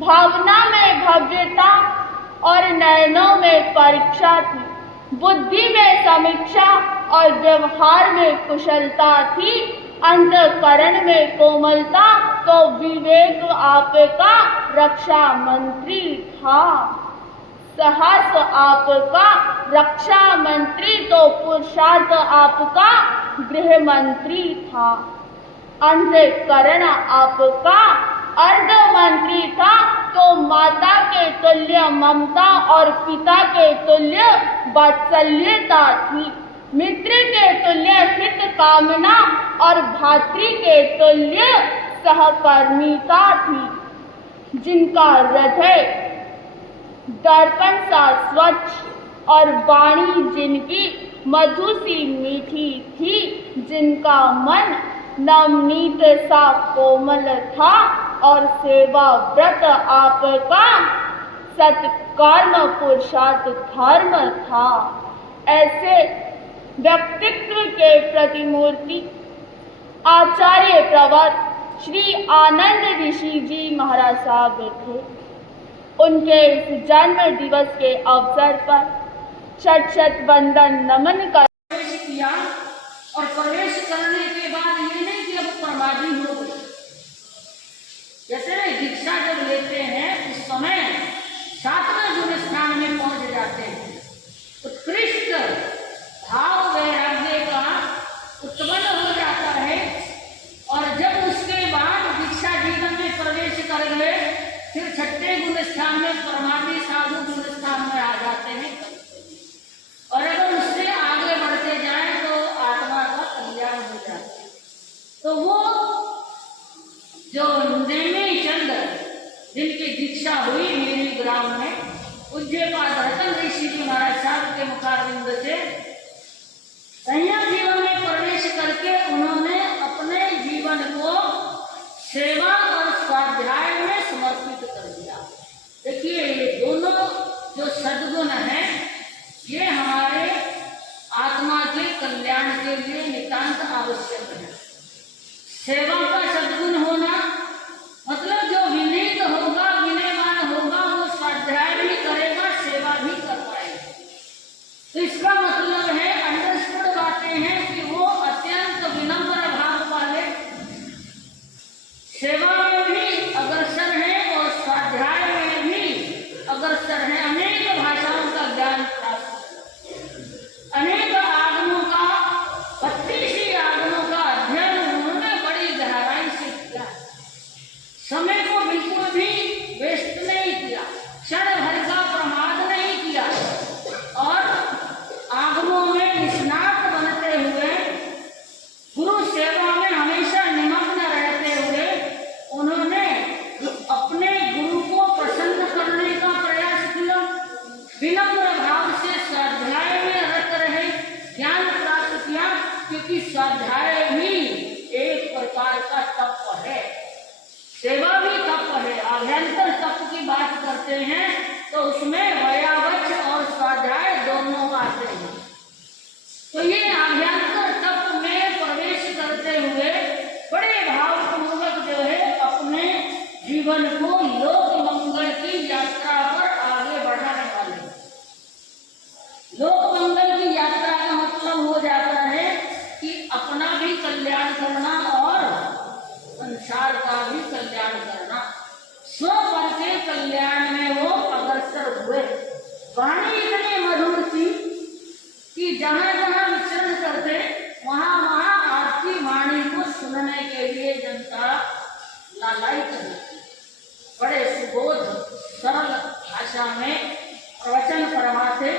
भावना में भव्यता और नयनों में परीक्षा थी, बुद्धि में समीक्षा और व्यवहार में कुशलता थी, अंतःकरण में कोमलता तो विवेक आपका रक्षा मंत्री था। साहस आपका रक्षा मंत्री तो पुरुषार्थ आपका गृह मंत्री था। अंतःकरण आपका अर्ध मंत्री था तो माता के तुल्य ममता और पिता के तुल्य वात्सल्यता थी, मित्र के तुल्य हित कामना और भातृ के तुल्य सहकर्मिता थी। जिनका हृदय दर्पण सा स्वच्छ और वाणी जिनकी मधु सी मीठी थी, जिनका मन नवनीत सा कोमल था और सेवा व्रत आपका सत्कर्म पुरुषार्थ धर्म था। ऐसे व्यक्तित्व के प्रतिमूर्ति आचार्य प्रवर श्री आनंद ऋषि जी महाराज साहब थे। उनके इस जन्म दिवस के अवसर पर शत शत वंदन नमन कर किया और प्रवेश करने के बाद ये नहीं कि अब प्रमादी हो गए। जैसे दीक्षा जब लेते हैं उस समय 7वें गुण स्थान में पहुंच जाते हैं। उत्कृष्ट भाव वैराग्य का उत्पन्न हो जाता है और जब उसके बाद दीक्षा जीवन में प्रवेश कर गए फिर 6ठे गुण स्थान में परमादी साधु गुण स्थान में आ जाते हैं। और अगर उससे आगे बढ़ते जाए तो आत्मा का कल्याण हो जाता है। तो वो जो नेमी चंद जिनकी दीक्षा हुई मेरी ग्राम में पूज्यपाद रतन ऋषि जी महाराज साहब के मुखारविंद से संयम जीवन में प्रवेश करके उन्होंने अपने जीवन को सेवा और स्वाध्याय में समर्पित कर दिया। देखिए ये दोनों जो सद्गुण हैं ये हमारे आत्मा के कल्याण के लिए नितांत आवश्यक है। सेवा का सद्गुण होना मतलब जो विनीत होगा विनयवान होगा वो स्वाध्याय भी करेगा सेवा भी कर पाएगा। तो इसका मतलब है अंडरस्टूड बातें हैं कि वो अत्यंत विनम्र भाव वाले सेवा में भी अग्रसर है और स्वाध्याय में भी अग्रसर है। अनेक भाषाओं का ज्ञान प्राप्त, अनेक आगमों का 32 आगमों का अध्ययन उन्होंने बड़ी गहराई क्योंकि स्वाध्याय भी एक प्रकार का तप है, सेवा भी तप है। आभ्यंतर तप की बात करते हैं तो उसमें वयावच और स्वाध्याय दोनों आते हैं। तो ये आभ्यंतर तप में प्रवेश करते हुए बड़े भावपूर्वक जो है अपने जीवन को लोक मंगल की यात्रा पर आगे बढ़ाने वाले। लोक मंगल की यात्रा का मतलब हो जाता है कि अपना भी कल्याण करना और संसार का भी कल्याण करना। स्व पर के कल्याण में वो अग्रसर हुए। वाणी इतनी मधुर थी कि जहां जहां विचरण करते वहां वहां आपकी वाणी को सुनने के लिए जनता लालायित रहती। बड़े सुबोध सरल भाषा में प्रवचन फरमाते,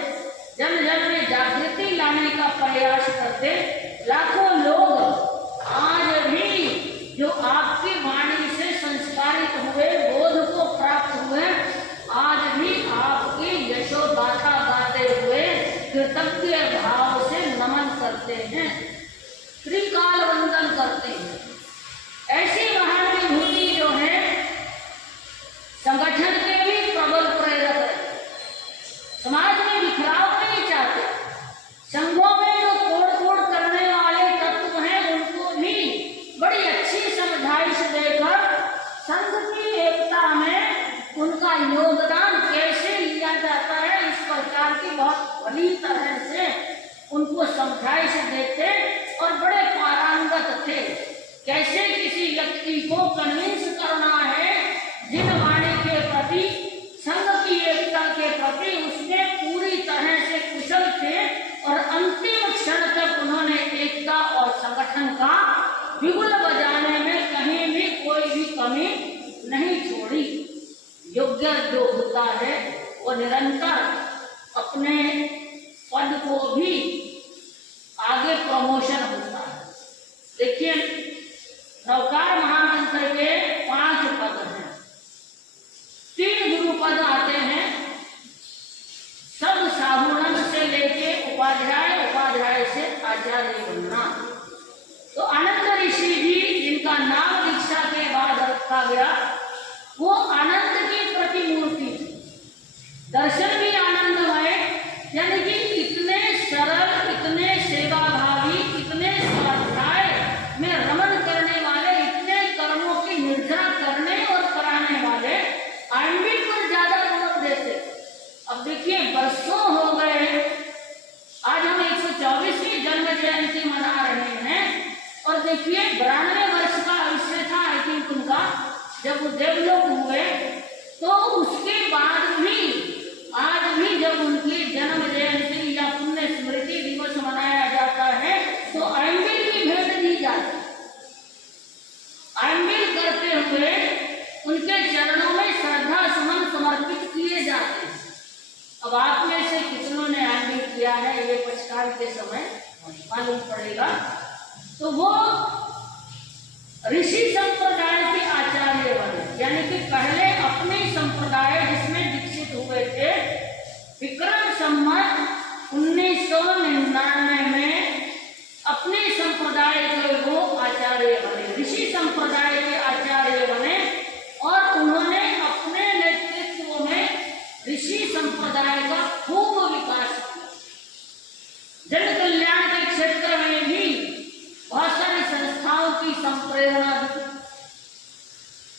जन जन में जागृति लाने का प्रयास करते। लाखों लोग आज भी जो आपकी वाणी से संस्कारित हुए, बोध को प्राप्त हुए, आज भी आपकी यशोगाथा गाते हुए कृतज्ञ भाव से नमन करते हैं, त्रिकाल वंदन करते हैं। ऐसी महानुभूति जो है संगठन के भी प्रबल प्रेरक है। समाज में बिखराव नहीं चाहते। संघों में जो तोड़-फोड़ करने वाले तत्व हैं उनको भी बड़ी अच्छी समझाइश देकर संघ की एकता में उनका योगदान कैसे लिया जाता है, इस प्रकार की बहुत भली तरह से उनको समझाइश देते और बड़े पारंगत थे। कैसे किसी व्यक्ति को कन्विंस करना है जिन वाणी के प्रति, संघ की एकता के प्रति उसने पूरी तरह से कुशल थे और अंतिम क्षण तक उन्होंने एकता और संगठन का बिगुल बजाने में कहीं भी कोई भी कमी नहीं छोड़ी। योग्य जो होता है वो निरंतर अपने पद को भी आगे प्रमोशन होता है। देखिए, नवकार महामंत्र के 5 पद हैं, 3 गुरु पद आते हैं। सब साहुणन से लेके उपाध्याय, उपाध्याय से आचार्य बनना। तो आनंद ऋषि जी जिनका नाम दीक्षा के बाद रखा गया, वो आनंद की प्रतिमूर्ति थी। दर्शन भी आनंदमय, यानी कि इतने सरल, इतने सेवाभावी, इतने स्वाध्याय में रमन करने वाले, इतने कर्मों की निर्जरा करने और कराने वाले, आइंबिक पर ज्यादा नमक देते। अब देखिए, वर्षों हो गए, आज हम 124वीं जन्म जयंती मना रहे हैं और देखिए 92 वर्ष का आयुष्य था आई थिंक उनका, जब वो देवलोक हुए। तो उसके बाद भी आज भी जब उनकी जन्म जयंती या पुण्य स्मृति दिवस मनाया जाता है तो आइंबिल की भेंट दी जाती। आइंबिल करते हुए उनके चरणों में श्रद्धा सुमन समर्पित किए जाते हैं। अब आप में से कितनों ने आइंबिल किया है ये पछताल के समय मालूम पड़ेगा। तो वो ऋषि संप्रदाय के आचार्य बने, यानी कि पहले अपने संप्रदाय जिसमें दीक्षित हुए थे, विक्रम संवत 1999 में अपने संप्रदाय के वो आचार्य बने, ऋषि संप्रदाय के आचार्य बने और उन्होंने अपने नेतृत्व में ऋषि संप्रदाय का खूब विकास किया। जन कल्याण के क्षेत्र में भी बहुत सारी संस्थाओं की संप्रेरणा दी।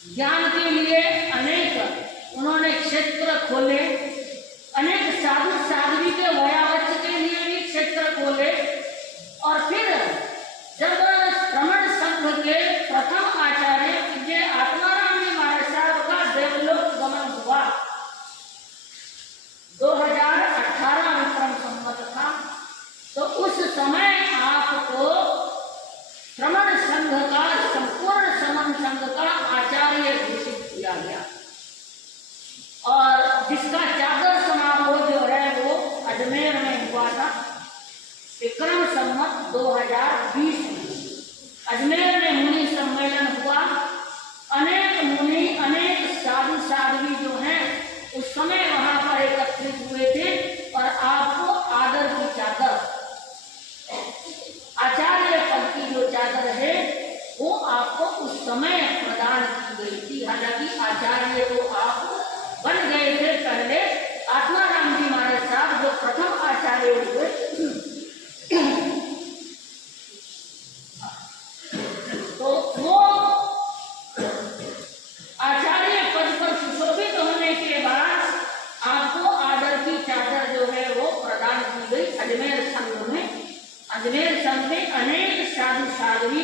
ज्ञान के लिए अनेक उन्होंने क्षेत्र खोले, अनेक साधु साध्वी के वयावच के लिए भी क्षेत्र खोले। और फिर जब श्रमण संघ के प्रथम आचार्य विजय आत्माराम जी महाराज साहब का देवलोक गमन हुआ, 2018 विक्रम संवत था, तो उस समय आपको श्रमण संघ का, संपूर्ण श्रमण संघ का आचार्य घोषित किया गया और जिसका चादर समारोह जो है वो अजमेर में हुआ था विक्रम संवत 2020 में। अजमेर में मुनि सम्मेलन हुआ। अनेक मुनि, अनेक साधु साध्वी जो हैं उस समय वहां पर एकत्रित हुए थे और आपको आदर की चादर आचार्य अजमेर संघ में अनेक साधु साध्वी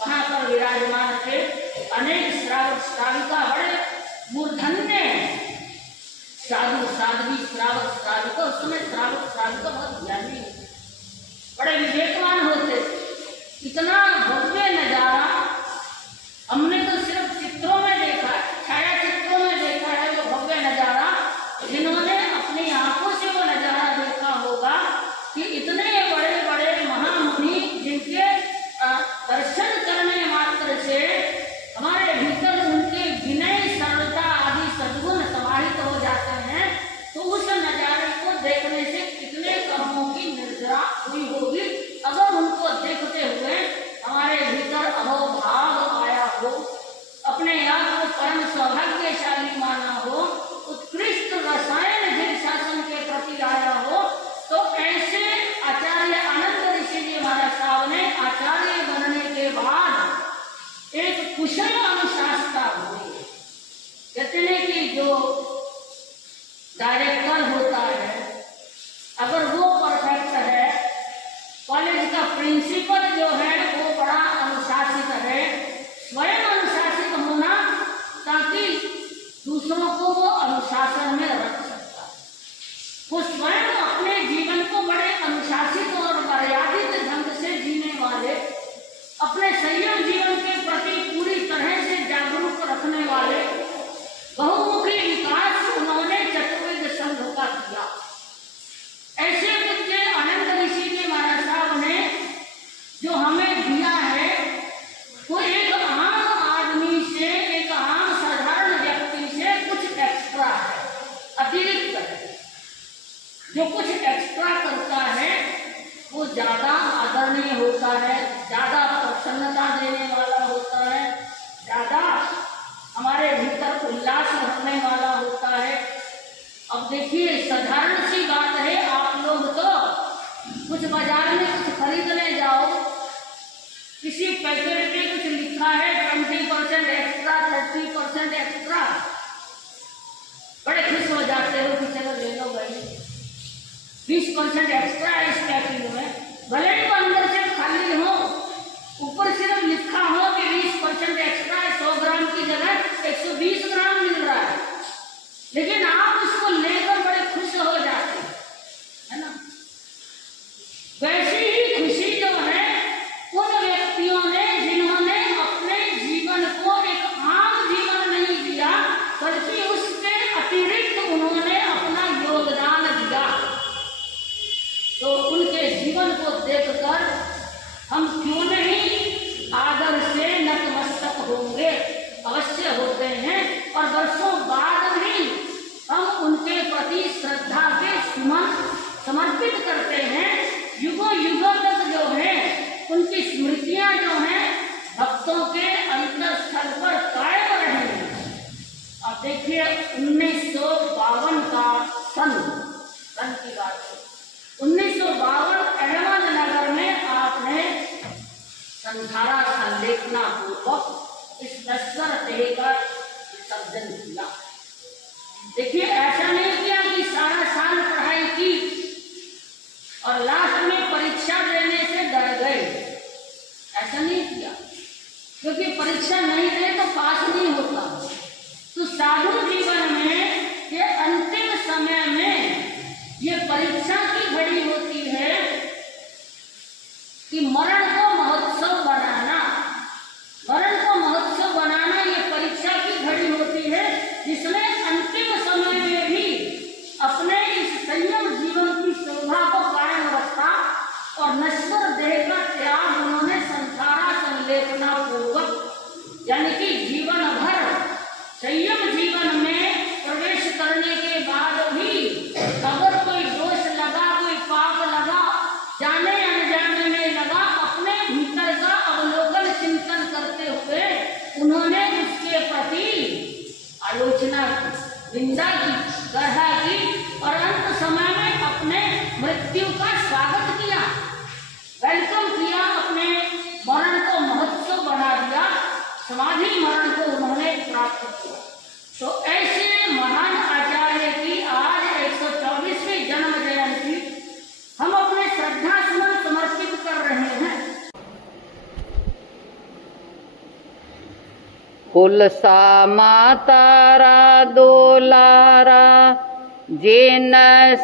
वहां पर विराजमान थे, अनेक श्रावक श्राविका बड़े मूर्धन्य साधु साध्वी श्रावक श्राविका। उस समय श्रावक श्राविका बहुत ज्ञानी होते, बड़े विवेकवान होते। इतना भव्य नजारा हमने तो सिर्फ चित्रों में देखा है, छाया चित्रों में देखा है वो भव्य नजारा। जिन्होंने अपनी आंखों से वो नजारा देखा होगा कि इतने बड़े बड़े महामुनि जिनके दर्शन करने मात्र से हमारे भीतर उनके विनय सरलता आदि सद्गुण समाहित हो जाते हैं, तो उस नजारे को देखने से कितने कर्मों की निर्जरा हुई होगी। अगर उनको देखते हुए हमारे भीतर अहोभाव आया हो, अपने आप को परम सौभाग्यशाली माना हो, उत्कृष्ट रसायन जिन शासन के प्रति आया हो, तो ऐसे आचार्य आनंद ऋषि जी महाराज साहब ने आचार्य बनने के बाद एक कुशल अनुशासता हुई। कहते हैं कि जो डायरेक्टर होता है अगर वो परफेक्ट है, कॉलेज का प्रिंसिपल जो है वो बड़ा अनुशासित है, स्वयं अनुशासित होना ताकि दूसरों को वो अनुशासन में रख सकता है। वो स्वयं अपने जीवन को बड़े अनुशासित और मर्यादित ढंग से जीने वाले, अपने संयम जीवन के प्रति पूरी तरह से जागरूक रखने वाले बहुमुखी विकास उन्होंने चतुर्वेद संघ का किया। ऐसे पूज्य आनंद ऋषि जी महाराज साहब ने जो हमें दिया है वो एक आम आदमी से, एक आम साधारण व्यक्ति से कुछ एक्स्ट्रा है, अतिरिक्त है। जो कुछ एक्स्ट्रा करता है वो ज्यादा आदरणीय होता है, ज्यादा प्रसन्नता देने वाला होता है, ज्यादा हमारे भीतर उल्लास रखने वाला होता है। अब देखिए साधारण सी बात है, आप लोग तो कुछ बाजार में कुछ खरीदने जाओ, किसी पैकेट पे कुछ लिखा है 20% एक्स्ट्रा, 30% एक्स्ट्रा, बड़े खुश हो जाते हो कि चलो ले लो भाई 20% एक्स्ट्रा है इस पैकिंग में, भले ही वो अंदर से खाली हो, ऊपर सिर्फ लिखा हो कि 20% एक्स्ट्रा है, 100 ग्राम की जगह 120 ग्राम मिल रहा है, लेकिन आप उसको लेकर बड़े खुश हो जाते है ना। वैसी ही खुशी जो है उन व्यक्तियों ने जिन्होंने अपने जीवन को एक आम जीवन नहीं दिया, बल्कि उसके अतिरिक्त उन्होंने अपना योगदान दिया, तो उनके जीवन को देखकर हम क्यों नहीं आदर से नतमस्तक होंगे, अवश्य होते हैं। और वर्षों बाद भी हम उनके प्रति श्रद्धा के सुमन समर्पित करते हैं। युगों युगों तक जो है उनकी स्मृतियां जो हैं भक्तों के अंतस्थल पर कायम रहेंगी। अब देखिए 1952 का सन की बात है, 1952 अहमदनगर में आपने संधारा संलेखना पूर्वक इस नश्वर देह का विसर्जन किया। देखिए ऐसा नहीं किया कि सारा साल पढ़ाई की और लास्ट में परीक्षा देने से डर गए, ऐसा नहीं किया, क्योंकि परीक्षा नहीं दे तो पास नहीं होता। तो साधु जीवन में ये अंतिम समय में ये परीक्षा की घड़ी होती है कि मरण को महोत्सव बनाना, मरण को महोत्सव बनाना ये परीक्षा की घड़ी होती है, जिसमें अंतिम समय में भी अपने इस संयम जीवन की शोभा को कायम रखा और नश्वर देह का त्याग उन्होंने संसारा संलेखना पूर्वक, यानी कि जीवन भर संयम जीवन में प्रवेश करने के बाद भी अगर कोई दोष लगा, कोई पाप लगा, जाने अनजाने में लगा, अपने भीतर का अवलोकन चिंतन करते हुए उन्होंने उसके प्रति आलोचना की, निंदा की, गढ़ा की और अंत समय में अपने मृत्यु का स्वागत किया, वेलकम किया, अपने मरण को महोत्सव बना दिया, समाधि मरण को उन्होंने प्राप्त किया। तो ऐसे महान आचार्य की आज 124वीं जन्म जयंती हम अपने श्रद्धा सुमन समर्पित कर फूल सा मातारा दोलारा जिन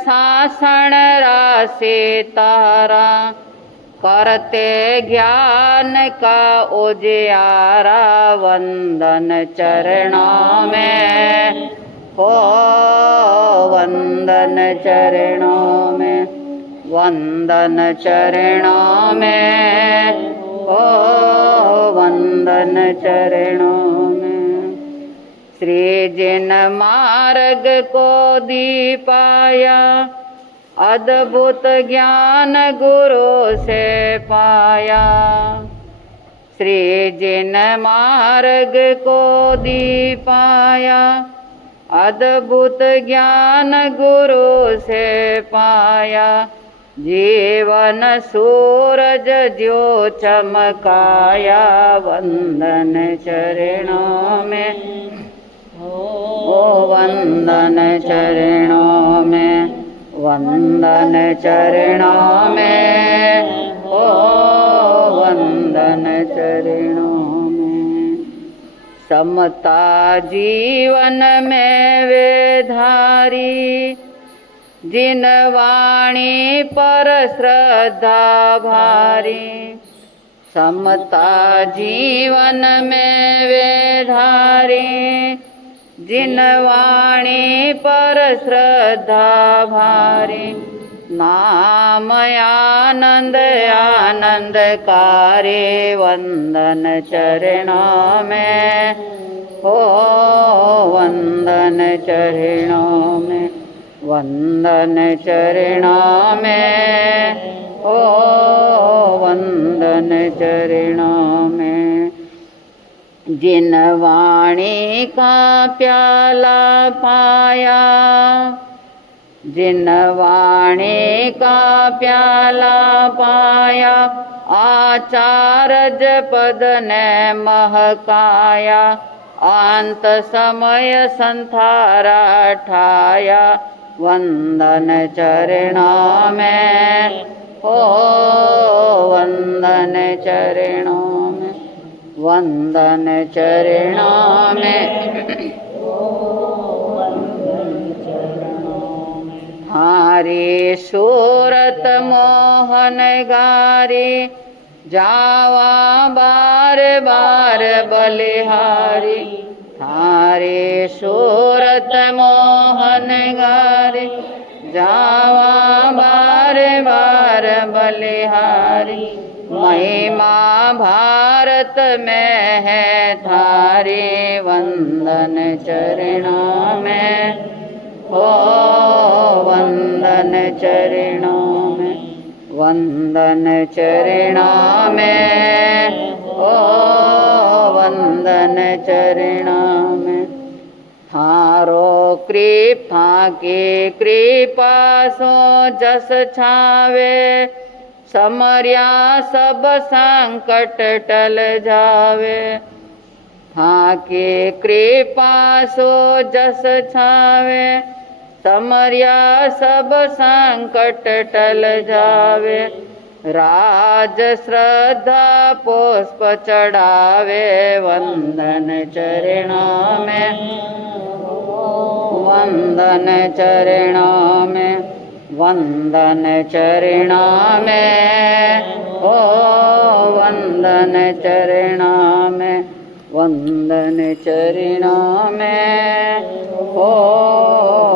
सासण रासे तारा करते ज्ञान का उजियारा वंदन चरणों में हो वंदन चरणों में वंदन चरणों में हो वंदन चरणों में श्री जिन मार्ग को दीपाया अद्भुत ज्ञान गुरु से पाया श्री जिन मार्ग को दीपाया अद्भुत ज्ञान गुरु से पाया जीवन सूरज जो चमकाया वंदन चरणों में ओ वंदन चरणों में वंदन चरणों में ओ वंदन चरणों में समता जीवन में वे धारी जिन वाणी पर श्रद्धा भारी समता जीवन में वे धारी जिन वाणी पर श्रद्धा भारी नाम आनंद आनंदकारी वंदन चरणों में हो वंदन चरणों में वंदन चरणों में हो वंदन चरणों में जिन वाणी का प्याला पाया जिन वाणी का प्याला पाया आचार्य पद ने महकाया अंत समय संथारा ठाया वंदन चरणों में हो वंदन चरणों में वंदन चरणों में हारे सूरत मोहन गारे जावा बार बार बलिहारी हारे सूरत मोहन गारे जावा बार बार बलिहारी महिमा भारत में है थारे वंदन चरणों में हो वंदन चरणों में वंदन चरणों में ओ वंदन चरणों में थारो कृपा के कृपा सो जस छावे समरिया सब संकट टल जावे हाँ के कृपा सो जस छावे समरिया सब संकट टल जावे राज श्रद्धा पुष्प चढ़ावे वंदन चरणों में वंदन चरणों में वंदन चरणों में ओ वंदन चरणों में वंदन चरणों में ओ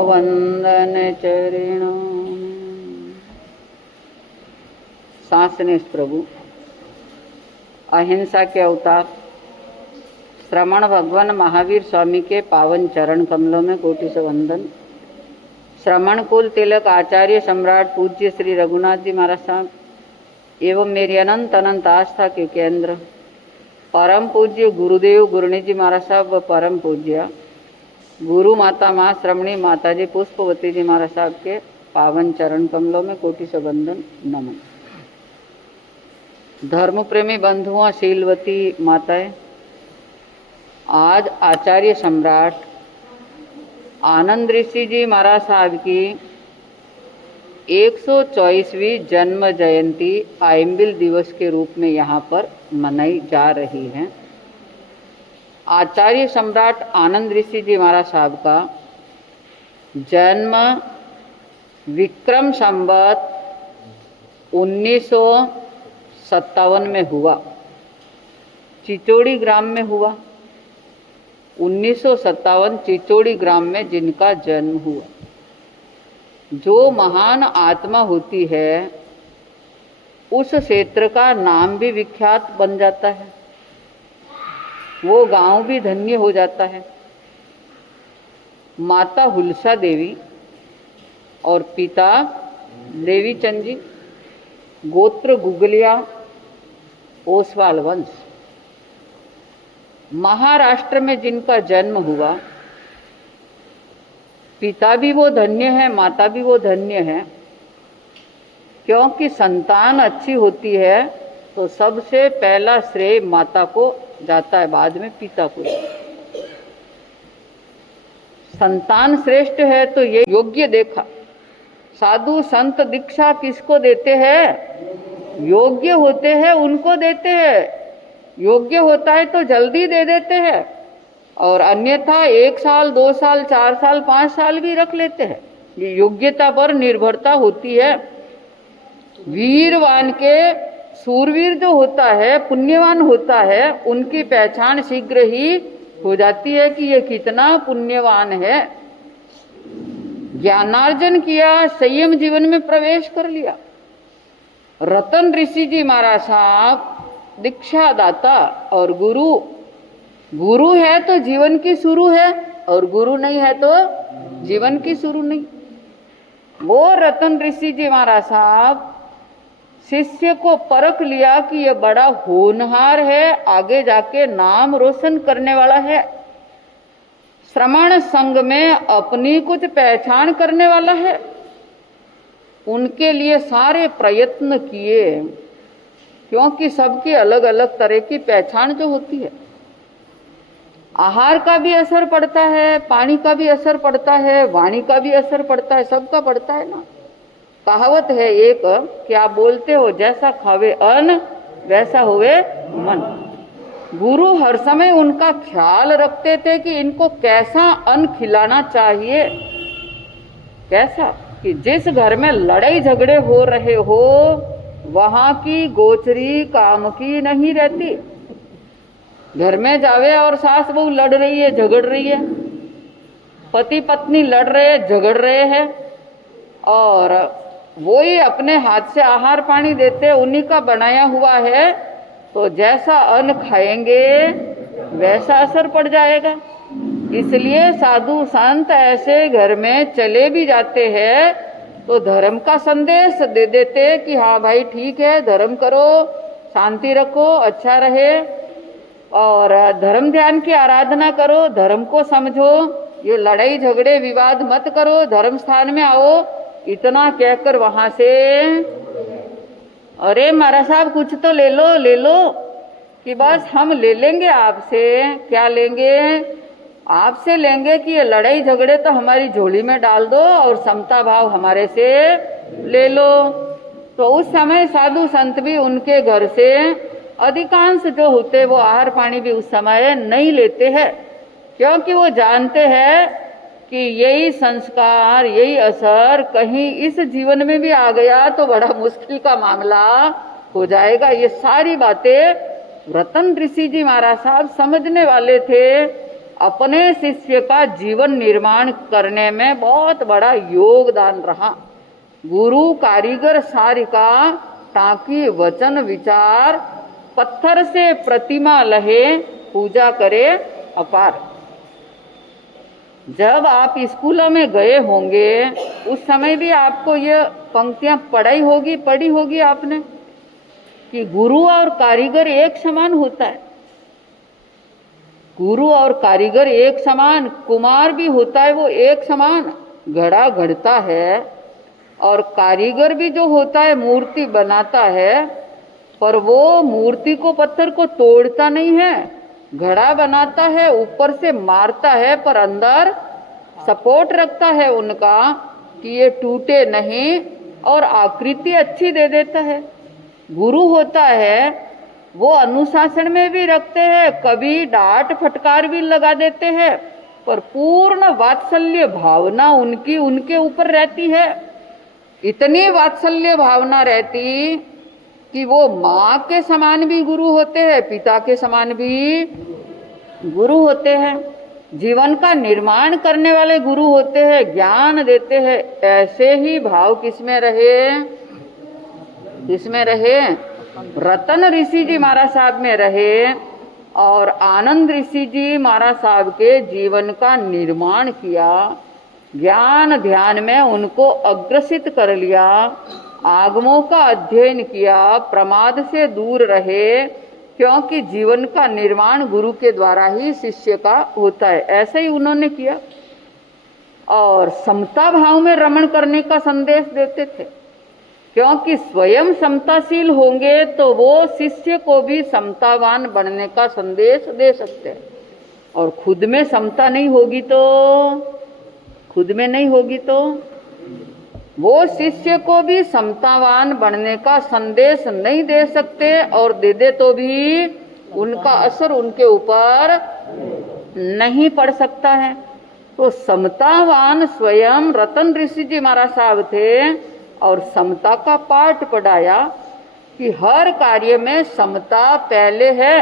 वंदन चरणों में। सांसनेश प्रभु अहिंसा के अवतार श्रमण भगवान महावीर स्वामी के पावन चरण कमलों में कोटि से वंदन। श्रमण कुल तिलक आचार्य सम्राट पूज्य श्री रघुनाथ जी महाराज साहब एवं मेरी अनंत अनंत आस्था के केंद्र परम पूज्य गुरुदेव गुरुनी जी महाराज साहब व परम पूज्य गुरु माता माँ श्रमणी माता जी पुष्पवती जी महाराज साहब के पावन चरण कमलों में कोटि से वंदन नमन। धर्म प्रेमी बंधुओं शीलवती माताएं, आज आचार्य सम्राट आनंद ऋषि जी महाराज साहब की 124वीं जन्म जयंती आइम्बिल दिवस के रूप में यहाँ पर मनाई जा रही है। आचार्य सम्राट आनंद ऋषि जी महाराज साहब का जन्म विक्रम संवत 1957 में हुआ, चिचोड़ी ग्राम में हुआ। 1957 चिचोड़ी ग्राम में जिनका जन्म हुआ। जो महान आत्मा होती है उस क्षेत्र का नाम भी विख्यात बन जाता है, वो गांव भी धन्य हो जाता है। माता हुलसा देवी और पिता देवीचंद जी, गोत्र गुगलिया, ओसवाल वंश। महाराष्ट्र में जिनका जन्म हुआ, पिता भी वो धन्य है, माता भी वो धन्य है, क्योंकि संतान अच्छी होती है तो सबसे पहला श्रेय माता को जाता है, बाद में पिता को। संतान श्रेष्ठ है तो ये योग्य देखा। साधु संत दीक्षा किसको देते हैं? योग्य होते हैं उनको देते हैं। योग्य होता है तो जल्दी दे देते हैं, और अन्यथा 1 साल 2 साल 4 साल 5 साल भी रख लेते हैं। ये योग्यता पर निर्भरता होती है। वीरवान के सूरवीर जो होता है, पुण्यवान होता है, उनकी पहचान शीघ्र ही हो जाती है कि ये कितना पुण्यवान है। ज्ञानार्जन किया, संयम जीवन में प्रवेश कर लिया। रतन ऋषि जी महाराज साहब दीक्षा दाता और गुरु। गुरु है तो जीवन की शुरू है, और गुरु नहीं है तो जीवन की शुरू नहीं। वो रतन ऋषि जी महाराज साहब शिष्य को परख लिया कि ये बड़ा होनहार है, आगे जाके नाम रोशन करने वाला है, श्रमण संघ में अपनी कुछ पहचान करने वाला है। उनके लिए सारे प्रयत्न किए, क्योंकि सबकी अलग अलग तरह की पहचान जो होती है। आहार का भी असर पड़ता है, पानी का भी असर पड़ता है, वाणी का भी असर पड़ता है, सबका पड़ता है ना। कहावत है एक कि आप बोलते हो जैसा खावे अन्न वैसा हुए मन। गुरु हर समय उनका ख्याल रखते थे कि इनको कैसा अन्न खिलाना चाहिए, कैसा कि जिस घर में लड़ाई झगड़े हो रहे हो वहां की गोचरी काम की नहीं रहती। घर में जावे और सास बहू लड़ रही है, झगड़ रही है, पति पत्नी लड़ रहे झगड़ रहे हैं, और वो ही अपने हाथ से आहार पानी देते, उन्हीं का बनाया हुआ है, तो जैसा अन्न खाएंगे वैसा असर पड़ जाएगा। इसलिए साधु संत ऐसे घर में चले भी जाते हैं तो धर्म का संदेश दे देते कि हाँ भाई ठीक है, धर्म करो, शांति रखो, अच्छा रहे, और धर्म ध्यान की आराधना करो, धर्म को समझो, ये लड़ाई झगड़े विवाद मत करो, धर्म स्थान में आओ। इतना कहकर वहां से अरे महाराज साहब कुछ तो ले लो कि बस हम ले लेंगे आपसे। क्या लेंगे? आपसे लेंगे कि ये लड़ाई झगड़े तो हमारी झोली में डाल दो और समता भाव हमारे से ले लो। तो उस समय साधु संत भी उनके घर से अधिकांश जो होते वो आहार पानी भी उस समय नहीं लेते हैं, क्योंकि वो जानते हैं कि यही संस्कार, यही असर कहीं इस जीवन में भी आ गया तो बड़ा मुश्किल का मामला हो जाएगा। ये सारी बातें रतन ऋषि जी महाराज साहब समझने वाले थे। अपने शिष्य का जीवन निर्माण करने में बहुत बड़ा योगदान रहा। गुरु कारीगर सारिका ताकि वचन विचार, पत्थर से प्रतिमा लहे, पूजा करे अपार। जब आप स्कूलों में गए होंगे उस समय भी आपको ये पंक्तियां पढ़ी होगी आपने कि गुरु और कारीगर एक समान होता है। गुरु और कारीगर एक समान, कुमार भी होता है वो एक समान, घड़ा घड़ता है, और कारीगर भी जो होता है मूर्ति बनाता है, पर वो मूर्ति को, पत्थर को तोड़ता नहीं है, घड़ा बनाता है, ऊपर से मारता है, पर अंदर सपोर्ट रखता है उनका कि ये टूटे नहीं, और आकृति अच्छी दे देता है। गुरु होता है वो अनुशासन में भी रखते हैं, कभी डांट फटकार भी लगा देते हैं, पर पूर्ण वात्सल्य भावना उनकी उनके ऊपर रहती है। इतनी वात्सल्य भावना रहती कि वो माँ के समान भी गुरु होते हैं, पिता के समान भी गुरु होते हैं, जीवन का निर्माण करने वाले गुरु होते हैं, ज्ञान देते हैं। ऐसे ही भाव किसमें रहे, किसमें रहे? रतन ऋषि जी महाराज साहब में रहे और आनंद ऋषि जी महाराज साहब के जीवन का निर्माण किया, ज्ञान ध्यान में उनको अग्रसित कर लिया, आगमों का अध्ययन किया, प्रमाद से दूर रहे, क्योंकि जीवन का निर्माण गुरु के द्वारा ही शिष्य का होता है। ऐसे ही उन्होंने किया और समता भाव में रमण करने का संदेश देते थे, क्योंकि स्वयं समताशील होंगे तो वो शिष्य को भी समतावान बनने का संदेश दे सकते हैं। और खुद में समता नहीं होगी तो, खुद में नहीं होगी तो वो शिष्य को भी समतावान बनने का संदेश नहीं दे सकते, और दे दे तो भी उनका असर उनके ऊपर नहीं पड़ सकता है। तो समतावान स्वयं रतन ऋषि जी महाराज साहब थे और समता का पाठ पढ़ाया कि हर कार्य में समता पहले है,